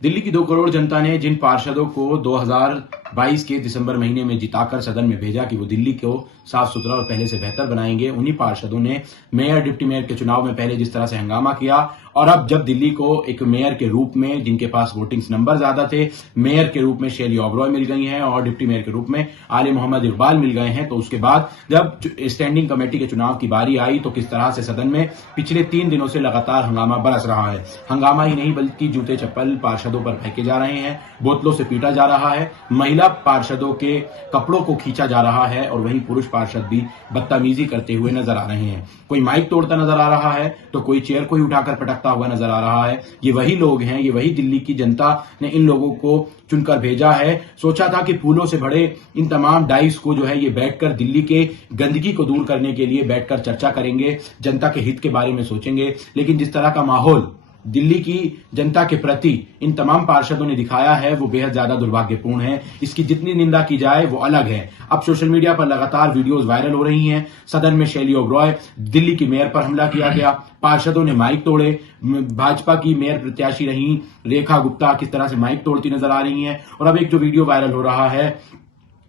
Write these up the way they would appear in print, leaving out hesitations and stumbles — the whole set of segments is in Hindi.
दिल्ली की 2 करोड़ जनता ने जिन पार्षदों को 2022 के दिसंबर महीने में जिताकर सदन में भेजा कि वो दिल्ली को साफ सुथरा और पहले से बेहतर बनाएंगे, उन्हीं पार्षदों ने मेयर डिप्टी मेयर के चुनाव में पहले जिस तरह से हंगामा किया और अब जब दिल्ली को एक मेयर के रूप में, जिनके पास वोटिंग नंबर ज्यादा थे, मेयर के रूप में शेली ओबरॉय मिल गई हैं और डिप्टी मेयर के रूप में आली मोहम्मद इकबाल मिल गए हैं, तो उसके बाद जब स्टैंडिंग कमेटी के चुनाव की बारी आई तो किस तरह से सदन में पिछले 3 दिनों से लगातार हंगामा बरस रहा है। हंगामा ही नहीं बल्कि जूते चप्पल पार्षदों पर फेंके जा रहे हैं, बोतलों से पीटा जा रहा है, महिला पार्षदों के कपड़ों को खींचा जा रहा है और वहीं पुरुष पार्षद भी बदतमीजी करते हुए नजर आ रहे हैं। कोई माइक तोड़ता नजर आ रहा है तो कोई चेयर को ही उठाकर पटकता हुआ नजर आ रहा है। ये वही लोग हैं, ये वही दिल्ली की जनता ने इन लोगों को चुनकर भेजा है। सोचा था कि फूलों से भरे इन तमाम डाइस को जो है ये बैठकर दिल्ली के गंदगी को दूर करने के लिए बैठकर चर्चा करेंगे, जनता के हित के बारे में सोचेंगे, लेकिन जिस तरह का माहौल दिल्ली की जनता के प्रति इन तमाम पार्षदों ने दिखाया है वो बेहद ज्यादा दुर्भाग्यपूर्ण है। इसकी जितनी निंदा की जाए वो अलग है। अब सोशल मीडिया पर लगातार वीडियोस वायरल हो रही हैं। सदन में शेली ओबरॉय, दिल्ली की मेयर पर हमला किया गया, पार्षदों ने माइक तोड़े, भाजपा की मेयर प्रत्याशी रही रेखा गुप्ता किस तरह से माइक तोड़ती नजर आ रही हैं। और अब एक जो वीडियो वायरल हो रहा है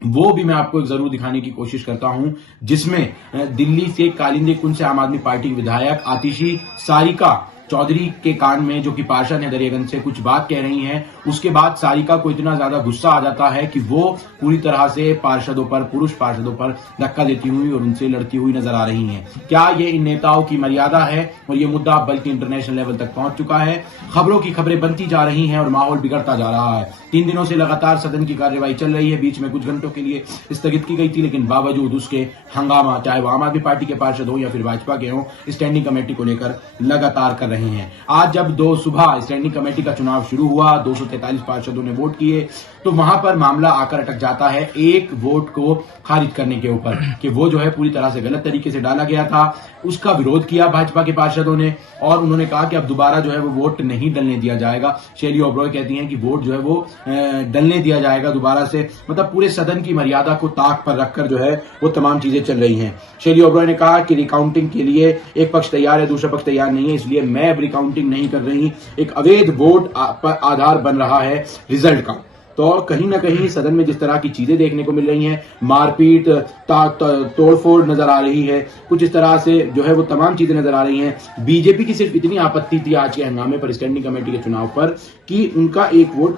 वो भी मैं आपको जरूर दिखाने की कोशिश करता हूं, जिसमें दिल्ली से कालिंदी कुंज से आम आदमी पार्टी की विधायक आतिशी सारिका चौधरी के कान में, जो कि पार्षद है दरियागंज से, कुछ बात कह रही हैं। उसके बाद सारिका को इतना ज्यादा गुस्सा आ जाता है कि वो पूरी तरह से पार्षदों पर, पुरुष पार्षदों पर धक्का देती हुई और उनसे लड़ती हुई नजर आ रही हैं। क्या ये इन नेताओं की मर्यादा है? और ये मुद्दा बल्कि इंटरनेशनल लेवल तक पहुंच चुका है। खबरों की खबरें बनती जा रही हैं और माहौल बिगड़ता जा रहा है। 3 दिनों से लगातार सदन की कार्यवाही चल रही है, बीच में कुछ घंटों के लिए स्थगित की गई थी, लेकिन बावजूद उसके हंगामा, चाहे वो आम आदमी पार्टी के पार्षद हो या फिर भाजपा के हो, स्टैंडिंग कमेटी को लेकर लगातार कर रहे हैं। आज जब 2 सुबह स्टैंडिंग कमेटी का चुनाव शुरू हुआ, 243 पार्षदों ने वोट किए, तो वहां पर मामला आकर अटक जाता है एक वोट को खारिज करने के ऊपर कि वो जो है पूरी तरह से गलत तरीके से डाला गया था। उसका विरोध किया भाजपा के पार्षदों ने और उन्होंने कहा कि अब दोबारा जो है वो वोट नहीं डलने दिया जाएगा। शेली ओबरॉय कहती हैं कि वोट जो है वो डलने दिया जाएगा दोबारा से, मतलब पूरे सदन की मर्यादा को ताक पर रखकर जो है वो तमाम चीजें चल रही हैं। शेली ओबरॉय ने कहा कि रिकाउंटिंग के लिए एक पक्ष तैयार है, दूसरा पक्ष तैयार नहीं है, इसलिए मैं अब रिकाउंटिंग नहीं कर रही। एक अवैध वोट पर आधार बन रहा है रिजल्ट का। तो कहीं ना कहीं सदन में जिस तरह की चीजें देखने को मिल रही हैं, मारपीट, तोड़फोड़ नजर आ रही है, कुछ इस तरह से जो है वो तमाम चीजें नजर आ रही हैं। बीजेपी की सिर्फ इतनी आपत्ति थी आज के हंगामे पर, स्टैंडिंग कमेटी के चुनाव पर, कि उनका एक वोट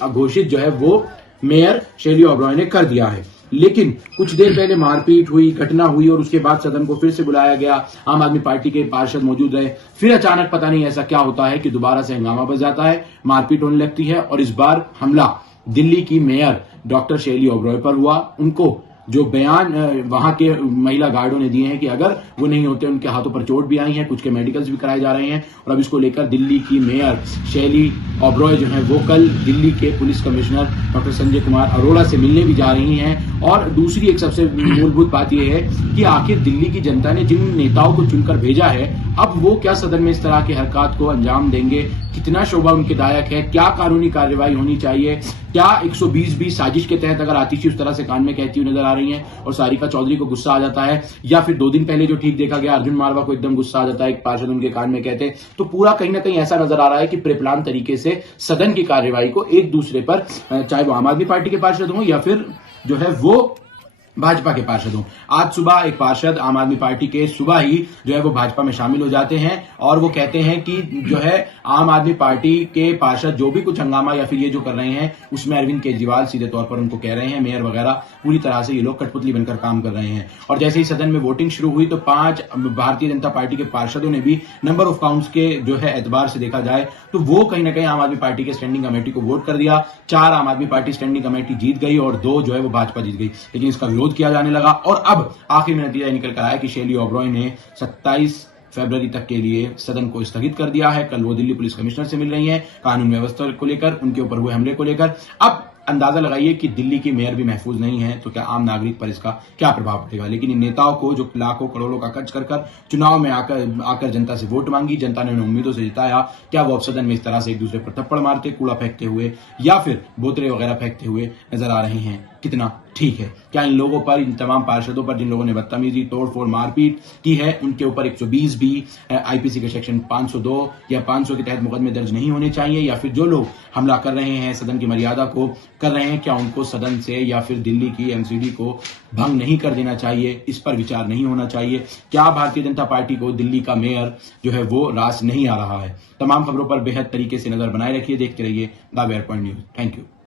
अघोषित जो है वो मेयर शेली ओबरॉय ने कर दिया है। लेकिन कुछ देर पहले मारपीट हुई, घटना हुई और उसके बाद सदन को फिर से बुलाया गया, आम आदमी पार्टी के पार्षद मौजूद रहे, फिर अचानक पता नहीं ऐसा क्या होता है कि दोबारा से हंगामा बच जाता है, मारपीट होने लगती है और इस बार हमला दिल्ली की मेयर डॉक्टर शेली ओबरॉय पर हुआ। उनको जो बयान वहां के महिला गार्डों ने दिए हैं कि अगर वो नहीं होते, उनके हाथों पर चोट भी आई है, कुछ के मेडिकल्स भी कराए जा रहे हैं और अब इसको लेकर दिल्ली की मेयर शेली ओबरॉय जो है वो कल दिल्ली के police commissioner doctor Sanjay Kumar Arora से मिलने भी जा रही हैं। और दूसरी एक सबसे मूलभूत बात यह है कि आखिर दिल्ली की जनता ने जिन नेताओं को चुनकर भेजा है, अब वो क्या सदन में इस तरह की हरकत को अंजाम देंगे? कितना शोभा उनके दायक है? क्या कानूनी कार्रवाई होनी चाहिए? क्या 120 साजिश के तहत अगर आतिशी उस तरह से कान में कहती हुई नजर आ रही हैं और सारिका चौधरी को गुस्सा आ जाता है, या फिर 2 दिन पहले जो ठीक देखा गया अर्जुन मारवा को एकदम गुस्सा आ जाता है, एक पार्षद उनके कान में कहते, तो पूरा कहीं ना कहीं ऐसा नजर आ रहा है कि प्रेप्लान तरीके से सदन की कार्यवाही को एक दूसरे पर, चाहे वो आम आदमी पार्टी के पार्षद हों या फिर जो है वो भाजपा के पार्षद हों। आज सुबह एक पार्षद आम आदमी पार्टी के सुबह ही जो है वो भाजपा में शामिल हो जाते हैं और वो कहते हैं कि जो है आम आदमी पार्टी के पार्षद जो भी कुछ हंगामा या फिर ये जो कर रहे हैं उसमें अरविंद केजरीवाल सीधे तौर पर उनको कह रहे हैं, मेयर वगैरह पूरी तरह से ये लोग कठपुतली बनकर काम कर रहे हैं। और जैसे ही सदन में वोटिंग शुरू हुई तो 5 भारतीय जनता पार्टी के पार्षदों ने भी नंबर ऑफ काउंट्स के जो है एतबार से देखा जाए तो वो कहीं ना कहीं आम आदमी पार्टी के स्टैंडिंग कमेटी को वोट कर दिया। 4 आम आदमी पार्टी स्टैंडिंग कमेटी जीत गई और 2 जो है वो भाजपा जीत गई, लेकिन इसका विरोध किया जाने लगा और अब आखिर में नतीजा निकल कर आया कि शेली ओबरॉय ने 27 फरवरी तक के लिए सदन को स्थगित कर दिया है। कल वो दिल्ली पुलिस कमिश्नर से मिल रही हैं कानून व्यवस्था को लेकर, उनके ऊपर हुए हमले को लेकर। अब अंदाजा लगाइए कि दिल्ली की मेयर भी महफूज नहीं है तो क्या आम नागरिक पर इसका क्या प्रभाव पड़ेगा। लेकिन इन नेताओं को जो लाखों करोड़ों का खर्च कर चुनाव में आकर जनता से वोट मांगी, जनता ने उन्हें उम्मीदों से जिताया, क्या वो अब सदन में इस तरह से एक दूसरे पर थप्पड़ मारते, कूड़ा फेंकते हुए या फिर बोतलें वगैरह फेंकते हुए नजर आ रहे हैं? कितना ठीक है। क्या इन लोगों पर, इन तमाम पार्षदों पर जिन लोगों ने बदतमीजी, तोड़फोड़, मारपीट की है, उनके ऊपर 120 बी आईपीसी के सेक्शन 502 या 500 के तहत मुकदमे दर्ज नहीं होने चाहिए? या फिर जो लोग हमला कर रहे हैं, सदन की मर्यादा को कर रहे हैं, क्या उनको सदन से या फिर दिल्ली की एमसीडी को भंग नहीं कर देना चाहिए? इस पर विचार नहीं होना चाहिए? क्या भारतीय जनता पार्टी को दिल्ली का मेयर जो है वो रास नहीं आ रहा है? तमाम खबरों पर बेहद तरीके से नजर बनाए रखिए, देखते रहिए the where point news. Thank you.